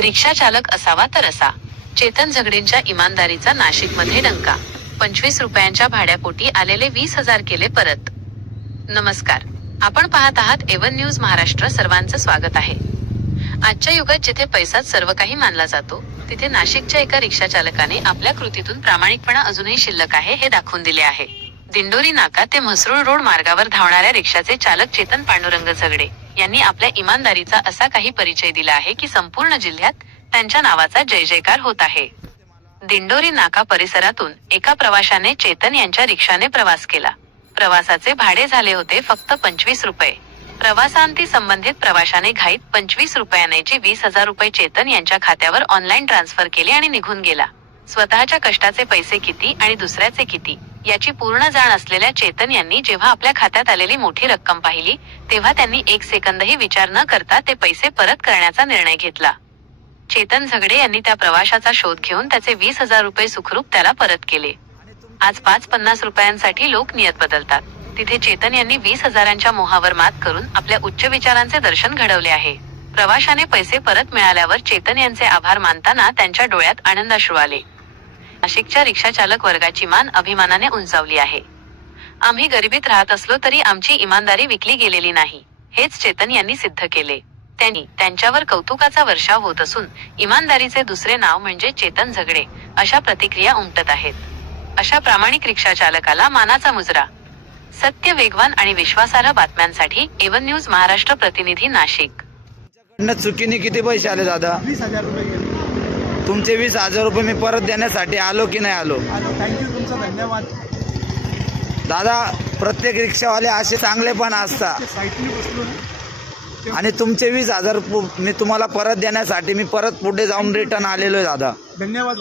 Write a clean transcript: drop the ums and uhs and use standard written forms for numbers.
रिक्षा चालक असावा तर असा. चेतन झगडेंच्या इमानदारीचा नाशिकमध्ये डंका. 25 रुपयांच्या भाड्यापोटी आलेले 20,000 केले परत. नमस्कार, आपण पाहत आहात एवन न्यूज महाराष्ट्र. सर्वांचं स्वागत आहे. आजच्या युगात जिथे पैसाच सर्व काही मानला जातो, तिथे नाशिकच्या एका रिक्षा चालकाने आपल्या कृतीतून प्रामाणिकपणा अजूनही शिल्लक आहे हे दाखवून दिले आहे. दिंडोरी नाका ते म्हसरूळ रोड मार्गावर धावणाऱ्या रिक्षाचे चालक चेतन पांडुरंग झगडे यांनी आपल्या इमानदारीचा असा काही परिचय दिला आहे की संपूर्ण जिल्ह्यात त्यांच्या नावाचा जय जयकार होत आहे. दिंडोरी नाका परिसरातून एका प्रवाशाने चेतन यांच्या रिक्षाने प्रवास केला. प्रवासाचे भाडे झाले होते फक्त 25 रुपये. प्रवासांती संबंधित प्रवाशाने घाईत 25 रुपयांऐवजी 20,000 रुपये चेतन यांच्या खात्यावर ऑनलाईन ट्रान्सफर केले आणि निघून गेला. स्वतःच्या कष्टाचे पैसे किती आणि दुसऱ्याचे किती याची पूर्ण जाण असलेल्या चेतन यांनी जेव्हा आपल्या खात्यात आलेली मोठी रक्कम पाहिली, तेव्हा त्यांनी एक सेकंदही विचार न करता ते पैसे परत करण्याचा निर्णय घेतला. चेतन झगडे यांनी त्या प्रवाशाचा शोध घेऊन त्याचे 20,000 रुपये सुखरूप त्याला परत केले. आज 5-50 रुपयांसाठी लोक नियत बदलतात, तिथे चेतन यांनी 20,000च्या मोहावर मात करून आपल्या उच्च विचारांचे दर्शन घडवले आहे. प्रवाशाने पैसे परत मिळाल्यावर चेतन यांचे आभार मानताना त्यांच्या डोळ्यात आनंदाश्रू आले. नाशिकच्या रिक्षा चालक वर्गाची मान अभिमानाने उंचावली आहे. आम्ही गरिबीत राहत असलो तरी आमची इमानदारी विकली गेलेली नाही, हेच चेतन यांनी सिद्ध केले. त्यांच्यावर कौतुकाचा वर्षाव होत असून इमानदारीचे दुसरे नाव म्हणजे चेतन झगडे अशा प्रतिक्रिया उमटत आहेत. अशा प्रामाणिक रिक्षा चालकाला मानाचा मुजरा. सत्य, वेगवान आणि विश्वासार्ह बातम्यांसाठी एवन न्यूज महाराष्ट्र प्रतिनिधी नाशिक. चुकीने किती पैसे आले दादा? 20,000 रुपये गेले. तुमचे 20,000 रुपये मी परत देण्यासाठी आलो की नाही आलो? थँक्यू, तुमचा धन्यवाद. दादा, प्रत्येक रिक्षावाले असे चांगले पण असतात साईटने बसलो ना, आणि तुमचे 20,000 मी तुम्हाला परत देण्यासाठी मी परत पुढे जाऊन रिटर्न आलेलो आहे दादा. धन्यवाद.